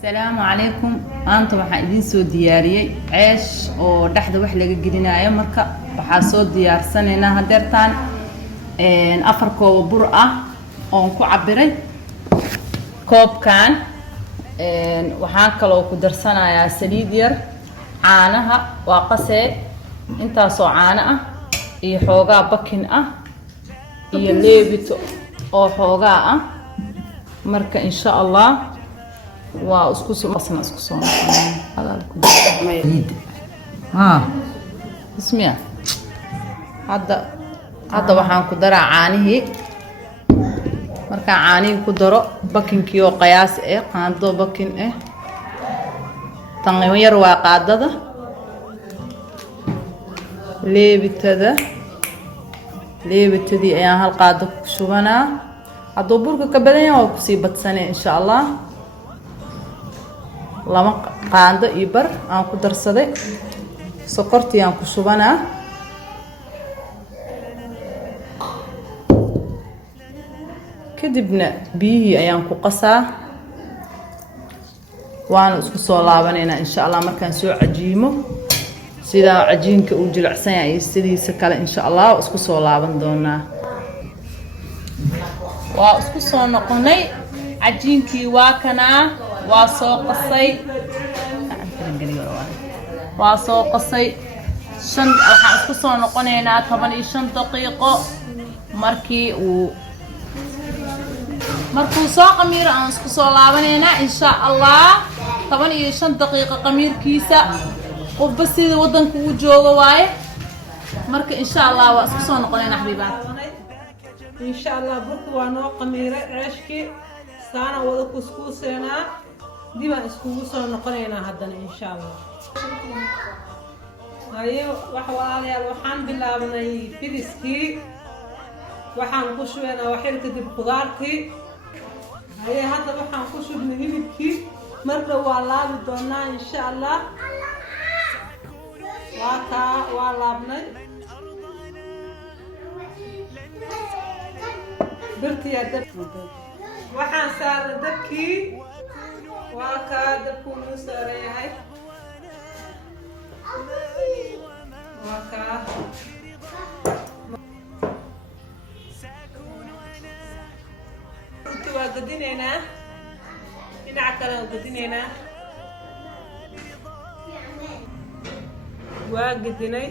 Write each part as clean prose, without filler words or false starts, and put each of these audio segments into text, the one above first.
السلام عليكم أنتم waxaan idin soo diyaariyay ceesh oo dhaxda wax laga gelinayo marka waxa soo diyaarsanayna hadeertaan afar koob bur ah oo ku cabiray koobkan waxaan kale oo ku darsanayaa saliid yar caanaha waa qasee intaas oo caano ah iyo xoogaa bakin ah iyo leebito oo xoogaa ah marka insha Allah waa isku soo هذا اسمع هذا waxaan ku daraa caanihi marka caanihi ku daro bakinkii oo qiyaas ah qaando bakin ah tan yar waa qaadada leebitadii ayaan hal qaado ku shubanaa haduu burka ka badan yahay oo ku sii badsanay insha Allah lama qaando iyo bar aan ku darsaday sokortii aan ku shubanaa kadibna biyihii ayaan ku qasaa waan isku soo laabaneynaa insha Allah markaan soo cajiimo sida cajiinka uu jilicsan yahay sidiisa kale insha Allah isku soo laaban doonaa waa isku soo noqonay cajiinkii waa kana waa soo qasay waxaan isku soo noqonaynaa 15 daqiiqo markuu soo qamiiro aan isku soo laabaneynaa insha Allah 15 daqiiqo qamiirkiisa qofba sida wadanka uu joogo waaye marka insha Allah waa isku soo noqonaynaa xabiibaat insha Allah burku waa noo qamiiray ceeshkii saana wada kuskuuseena dibaan iskugu soo noqonaynaa haddana insha Allah ayo walaalayaal waxaan bilaabnay fidiskii waxaan ku shubaynaa waxyar kadib khudaartii ayo hadda waxaan ku shubnay hilibkii marka waa laabi doonaa insha Allah waa laabnay birtiya dab waxaan saaray dabkii waa ka dabku noo saaran yahay waa ka waa gadinaynaa dhinaca kale waa gadinaynaa waa gadinay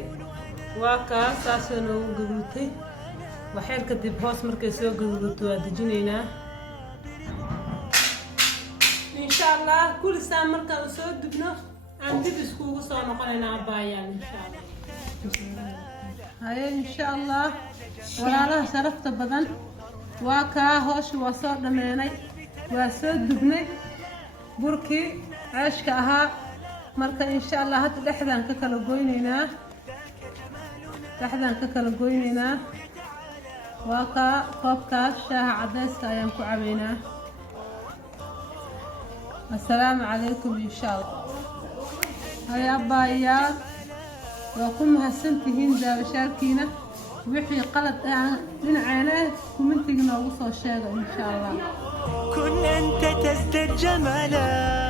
waa ka saasoo noogu gaduutay waxyar kadib hoos markay soo gaduuto waa dejinaynaa insha Allah kulli saa markaan soo dubno aan dib iskugu soo noqonaynaa baayaan insha Allah insha Allah walaalaha sharafta badan waa ka hoosh waa soo dhameynay waa soo dubnay burkii ceeshka ahaa marka insha Allah hadda dhexdaan ka kala goynaynaa waa ka qoobkaas shaaha cadayska ayaan ku cabaynaa السلام عليكم إن شاء الله هيا بايات وكم هسنتهين دابشاركينا وحي قلت من عيناه ومنتقنا وصل الشيء إن شاء الله كن أنت تزداد جمالا